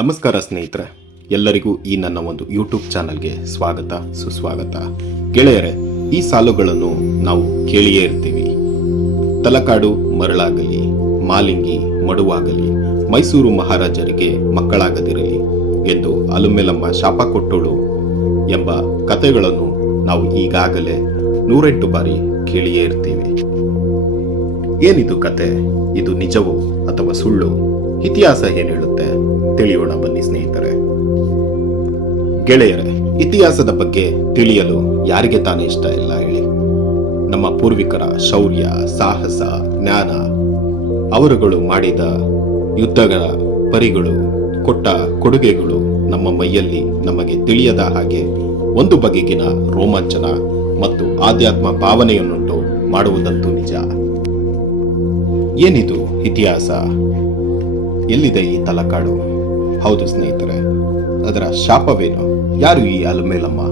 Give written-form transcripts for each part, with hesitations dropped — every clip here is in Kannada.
ನಮಸ್ಕಾರ ಸ್ನೇಹಿತರೆ, ಎಲ್ಲರಿಗೂ ಈ ನನ್ನ ಒಂದು ಯೂಟ್ಯೂಬ್ ಚಾನಲ್ಗೆ ಸ್ವಾಗತ ಸುಸ್ವಾಗತ. ಗೆಳೆಯರೆ, ಈ ಸಾಲುಗಳನ್ನು ನಾವು ಕೇಳಿಯೇ ಇರ್ತೀವಿ. ತಲಕಾಡು ಮರಳಾಗಲಿ, ಮಾಲಿಂಗಿ ಮಡುವಾಗಲಿ, ಮೈಸೂರು ಮಹಾರಾಜರಿಗೆ ಮಕ್ಕಳಾಗದಿರಲಿ ಎಂದು ಅಲುಮೆಲಮ್ಮ ಶಾಪ ಕೊಟ್ಟಳು ಎಂಬ ಕಥೆಗಳನ್ನು ನಾವು ಈಗಾಗಲೇ 108 ಬಾರಿ ಕೇಳಿಯೇ ಇರ್ತೀವಿ. ಏನಿದು ಕತೆ? ಇದು ನಿಜವೋ ಅಥವಾ ಸುಳ್ಳು? ಇತಿಹಾಸ ಏನ್ ಹೇಳುತ್ತೆ? ತಿಳಿಯೋಣ ಬನ್ನಿ ಸ್ನೇಹಿತರೆ. ಗೆಳೆಯರೆ, ಇತಿಹಾಸದ ಬಗ್ಗೆ ತಿಳಿಯಲು ಯಾರಿಗೆ ತಾನೇ ಇಷ್ಟ ಇಲ್ಲ ಹೇಳಿ? ನಮ್ಮ ಪೂರ್ವಿಕರ ಶೌರ್ಯ, ಸಾಹಸ, ಜ್ಞಾನ, ಅವರುಗಳು ಮಾಡಿದ ಯುದ್ಧಗಳ ಪರಿಗಳು, ಕೊಟ್ಟ ಕೊಡುಗೆಗಳು ನಮ್ಮ ಮೈಯಲ್ಲಿ ನಮಗೆ ತಿಳಿಯದ ಹಾಗೆ ಒಂದು ಬಗೆಗಿನ ರೋಮಾಂಚನ ಮತ್ತು ಆಧ್ಯಾತ್ಮ ಭಾವನೆಯನ್ನುಂಟು ಮಾಡುವುದಂತೂ ನಿಜ. ಏನಿದು ಇತಿಹಾಸ? ಎಲ್ಲಿದೆ ಈ ತಲಕಾಡು? ಹೌದು ಸ್ನೇಹಿತರೆ, ಅದರ ಶಾಪವೇನು? ಯಾರು ಈ ಅಲುಮೇಲಮ್ಮ?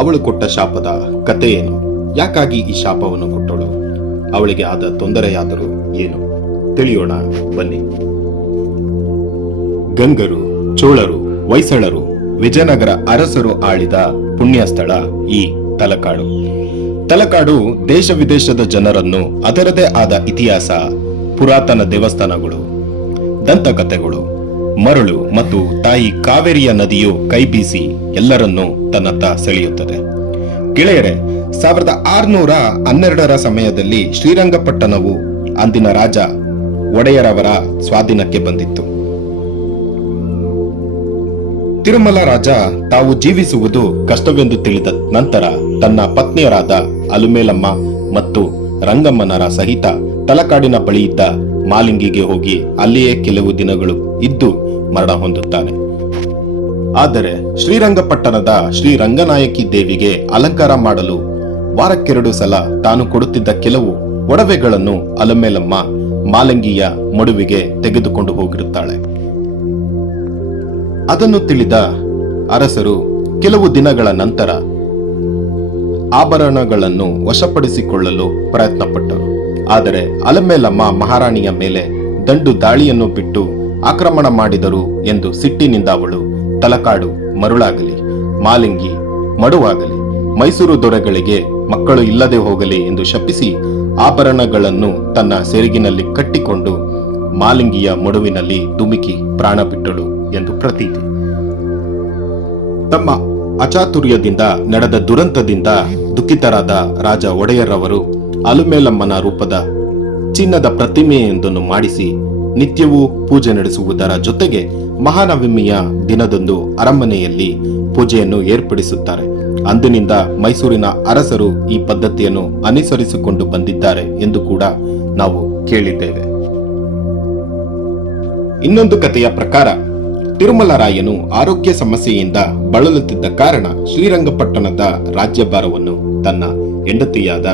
ಅವಳು ಕೊಟ್ಟ ಶಾಪದ ಕತೆ ಏನು? ಯಾಕಾಗಿ ಈ ಶಾಪವನ್ನು ಕೊಟ್ಟಳು? ಅವಳಿಗೆ ಆದ ತೊಂದರೆಯಾದರೂ ಏನು? ತಿಳಿಯೋಣ ಬನ್ನಿ. ಗಂಗರು, ಚೋಳರು, ಹೊಯ್ಸಳರು, ವಿಜಯನಗರ ಅರಸರು ಆಳಿದ ಪುಣ್ಯ ಸ್ಥಳ ಈ ತಲಕಾಡು. ತಲಕಾಡು ದೇಶ ವಿದೇಶದ ಜನರನ್ನು ಅದರದೇ ಆದ ಇತಿಹಾಸ, ಪುರಾತನ ದೇವಸ್ಥಾನಗಳು, ದಂತಕಥೆಗಳು, ಮರಳು ಮತ್ತು ತಾಯಿ ಕಾವೇರಿಯ ನದಿಯು ಕೈಬೀಸಿ ಎಲ್ಲರನ್ನೂ ತನ್ನತ್ತ ಸೆಳೆಯುತ್ತದೆ. ಗೆಳೆಯರೆ, 1612ರ ಸಮಯದಲ್ಲಿ ಶ್ರೀರಂಗಪಟ್ಟಣವು ಅಂದಿನ ರಾಜ ಒಡೆಯರವರ ಸ್ವಾಧೀನಕ್ಕೆ ಬಂದಿತ್ತು. ತಿರುಮಲ ರಾಜ ತಾವು ಜೀವಿಸುವುದು ಕಷ್ಟವೆಂದು ತಿಳಿದ ನಂತರ ತನ್ನ ಪತ್ನಿಯರಾದ ಅಲುಮೇಲಮ್ಮ ಮತ್ತು ರಂಗಮ್ಮನರ ಸಹಿತ ತಲಕಾಡಿನ ಬಳಿ ಇದ್ದ ಮಾಲಿಂಗಿಗೆ ಹೋಗಿ ಅಲ್ಲಿಯೇ ಕೆಲವು ದಿನಗಳು ಇದ್ದು ಮರಣ ಹೊಂದುತ್ತಾನೆ. ಆದರೆ ಶ್ರೀರಂಗಪಟ್ಟಣದ ಶ್ರೀ ರಂಗನಾಯಕಿ ದೇವಿಗೆ ಅಲಂಕಾರ ಮಾಡಲು ವಾರಕ್ಕೆರಡು ಸಲ ತಾನು ಕೊಡುತ್ತಿದ್ದ ಕೆಲವು ಒಡವೆಗಳನ್ನು ಅಲುಮೇಲಮ್ಮ ಮಾಲಿಂಗಿಯ ಮಡುವಿಗೆ ತೆಗೆದುಕೊಂಡು ಹೋಗಿರುತ್ತಾಳೆ. ಅದನ್ನು ತಿಳಿದ ಅರಸರು ಕೆಲವು ದಿನಗಳ ನಂತರ ಆಭರಣಗಳನ್ನು ವಶಪಡಿಸಿಕೊಳ್ಳಲು ಪ್ರಯತ್ನಪಟ್ಟರು. ಆದರೆ ಅಲುಮೇಲಮ್ಮ ಮಹಾರಾಣಿಯ ಮೇಲೆ ದಂಡು ದಾಳಿಯನ್ನು ಬಿಟ್ಟು ಆಕ್ರಮಣ ಮಾಡಿದರು ಎಂದು ಸಿಟ್ಟಿನಿಂದ ಅವಳು ತಲಕಾಡು ಮರುಳಾಗಲಿ, ಮಾಲಿಂಗಿ ಮಡುವಾಗಲಿ, ಮೈಸೂರು ದೊರೆಗಳಿಗೆ ಮಕ್ಕಳು ಇಲ್ಲದೆ ಹೋಗಲಿ ಎಂದು ಶಪಿಸಿ ಆಭರಣಗಳನ್ನು ತನ್ನ ಸೆರಗಿನಲ್ಲಿ ಕಟ್ಟಿಕೊಂಡು ಮಾಲಿಂಗಿಯ ಮಡುವಿನಲ್ಲಿ ಧುಮುಕಿ ಪ್ರಾಣ ಬಿಟ್ಟಳು ಎಂದು ಪ್ರತೀತಿ. ತಮ್ಮ ಅಚಾತುರ್ಯದಿಂದ ನಡೆದ ದುರಂತದಿಂದ ದುಃಖಿತರಾದ ರಾಜ ಒಡೆಯರವರು ಅಲುಮೇಲಮ್ಮನ ರೂಪದ ಚಿನ್ನದ ಪ್ರತಿಮೆಯೊಂದನ್ನು ಮಾಡಿಸಿ ನಿತ್ಯವೂ ಪೂಜೆ ನಡೆಸುವುದರ ಜೊತೆಗೆ ಮಹಾನವಮಿಯ ದಿನದಂದು ಅರಮನೆಯಲ್ಲಿ ಪೂಜೆಯನ್ನು ಏರ್ಪಡಿಸುತ್ತಾರೆ. ಅಂದಿನಿಂದ ಮೈಸೂರಿನ ಅರಸರು ಈ ಪದ್ಧತಿಯನ್ನು ಅನುಸರಿಸಿಕೊಂಡು ಬಂದಿದ್ದಾರೆ ಎಂದು ಕೂಡ ನಾವು ಕೇಳಿದ್ದೇವೆ. ಇನ್ನೊಂದು ಕಥೆಯ ಪ್ರಕಾರ ತಿರುಮಲರಾಯನು ಆರೋಗ್ಯ ಸಮಸ್ಯೆಯಿಂದ ಬಳಲುತ್ತಿದ್ದ ಕಾರಣ ಶ್ರೀರಂಗಪಟ್ಟಣದ ರಾಜ್ಯಭಾರವನ್ನು ತನ್ನ ಹೆಂಡತಿಯಾದ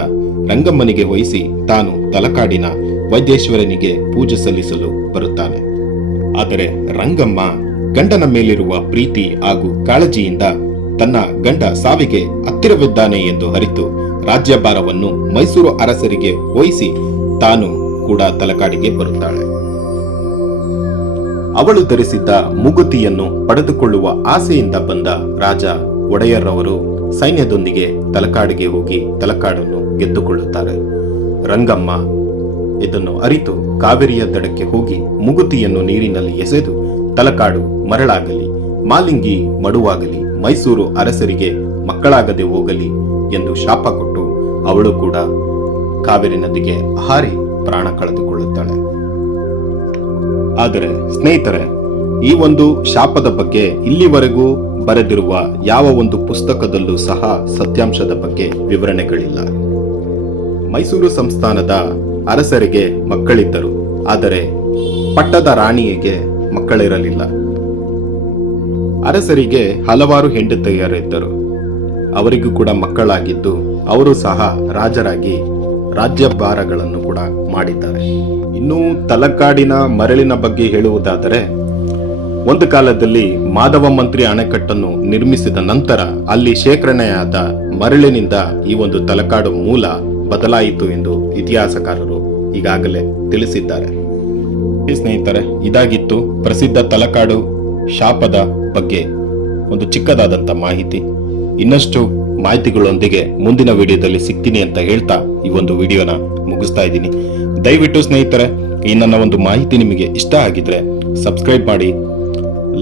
ರಂಗಮ್ಮನಿಗೆ ವಹಿಸಿ ತಾನು ತಲಕಾಡಿನ ವೈದ್ಯೇಶ್ವರನಿಗೆ ಪೂಜೆ ಸಲ್ಲಿಸಲು ಬರುತ್ತಾನೆ. ಆದರೆ ರಂಗಮ್ಮ ಗಂಡನ ಮೇಲಿರುವ ಪ್ರೀತಿ ಹಾಗೂ ಕಾಳಜಿಯಿಂದ ತನ್ನ ಗಂಡ ಸಾವಿಗೆ ಹತ್ತಿರವಿದ್ದಾನೆ ಎಂದು ಅರಿತು ರಾಜ್ಯಭಾರವನ್ನು ಮೈಸೂರು ಅರಸರಿಗೆ ವಹಿಸಿ ತಾನು ಕೂಡ ತಲಕಾಡಿಗೆ ಬರುತ್ತಾಳೆ. ಅವಳು ಧರಿಸಿದ್ದ ಮುಗುತಿಯನ್ನು ಪಡೆದುಕೊಳ್ಳುವ ಆಸೆಯಿಂದ ಬಂದ ರಾಜ ಒಡೆಯರವರು ಸೈನ್ಯದೊಂದಿಗೆ ತಲಕಾಡಿಗೆ ಹೋಗಿ ತಲಕಾಡನ್ನು ಗೆದ್ದುಕೊಳ್ಳುತ್ತಾರೆ. ರಂಗಮ್ಮ ಇದನ್ನು ಅರಿತು ಕಾವೇರಿಯ ದಡಕ್ಕೆ ಹೋಗಿ ಮುಗುತಿಯನ್ನು ನೀರಿನಲ್ಲಿ ಎಸೆದು ತಲಕಾಡು ಮರಳಾಗಲಿ, ಮಾಲಿಂಗಿ ಮಡುವಾಗಲಿ, ಮೈಸೂರು ಅರಸರಿಗೆ ಮಕ್ಕಳಾಗದೆ ಹೋಗಲಿ ಎಂದು ಶಾಪ ಕೊಟ್ಟು ಅವಳು ಕೂಡ ಕಾವೇರಿ ನದಿಗೆ ಹಾರಿ ಪ್ರಾಣ ಕಳೆದುಕೊಳ್ಳುತ್ತಾಳೆ. ಆದರೆ ಸ್ನೇಹಿತರೆ, ಈ ಒಂದು ಶಾಪದ ಬಗ್ಗೆ ಇಲ್ಲಿವರೆಗೂ ಬರೆದಿರುವ ಯಾವ ಒಂದು ಪುಸ್ತಕದಲ್ಲೂ ಸಹ ಸತ್ಯಾಂಶದ ಬಗ್ಗೆ ವಿವರಣೆಗಳಿಲ್ಲ. ಮೈಸೂರು ಸಂಸ್ಥಾನದ ಅರಸರಿಗೆ ಮಕ್ಕಳಿದ್ದರು, ಆದರೆ ಪಟ್ಟದ ರಾಣಿಗೆ ಮಕ್ಕಳಿರಲಿಲ್ಲ. ಅರಸರಿಗೆ ಹಲವಾರು ಹೆಂಡತಿಯರಿದ್ದರು, ಅವರಿಗೂ ಕೂಡ ಮಕ್ಕಳಾಗಿದ್ದು ಅವರು ಸಹ ರಾಜರಾಗಿ ರಾಜ್ಯಭಾರಗಳನ್ನು ಕೂಡ ಮಾಡಿದ್ದಾರೆ. ಇನ್ನು ತಲಕಾಡಿನ ಮರಳಿನ ಬಗ್ಗೆ ಹೇಳುವುದಾದರೆ, ಒಂದು ಕಾಲದಲ್ಲಿ ಮಾಧವ ಮಂತ್ರಿ ಅಣೆಕಟ್ಟನ್ನು ನಿರ್ಮಿಸಿದ ನಂತರ ಅಲ್ಲಿ ಶೇಖರಣೆಯಾದ ಮರಳಿನಿಂದ ಈ ಒಂದು ತಲಕಾಡು ಮೂಲ ಬದಲಾಯಿತು ಎಂದು ಇತಿಹಾಸಕಾರರು ಈಗಾಗಲೇ ತಿಳಿಸಿದ್ದಾರೆ. ಸ್ನೇಹಿತರೆ, ಇದಾಗಿತ್ತು ಪ್ರಸಿದ್ಧ ತಲಕಾಡು ಶಾಪದ ಬಗ್ಗೆ ಒಂದು ಚಿಕ್ಕದಾದಂತ ಮಾಹಿತಿ. ಇನ್ನಷ್ಟು ಮಾಹಿತಿಗಳೊಂದಿಗೆ ಮುಂದಿನ ವಿಡಿಯೋದಲ್ಲಿ ಸಿಗ್ತೀನಿ ಅಂತ ಹೇಳ್ತಾ ಈ ಒಂದು ವಿಡಿಯೋನ ಮುಗಿಸ್ತಾ ಇದ್ದೀನಿ. ದಯವಿಟ್ಟು ಸ್ನೇಹಿತರೆ, ಈ ನನ್ನ ಒಂದು ಮಾಹಿತಿ ನಿಮಗೆ ಇಷ್ಟ ಆಗಿದ್ರೆ ಸಬ್ಸ್ಕ್ರೈಬ್ ಮಾಡಿ,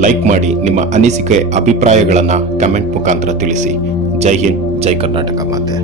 ಲೈಕ್ ಮಾಡಿ, ನಿಮ್ಮ ಅನಿಸಿಕೆ ಅಭಿಪ್ರಾಯಗಳನ್ನ ಕಮೆಂಟ್ ಮುಖಾಂತರ ತಿಳಿಸಿ. ಜೈ ಹಿಂದ್, ಜೈ ಕರ್ನಾಟಕ ಮಾತೆ.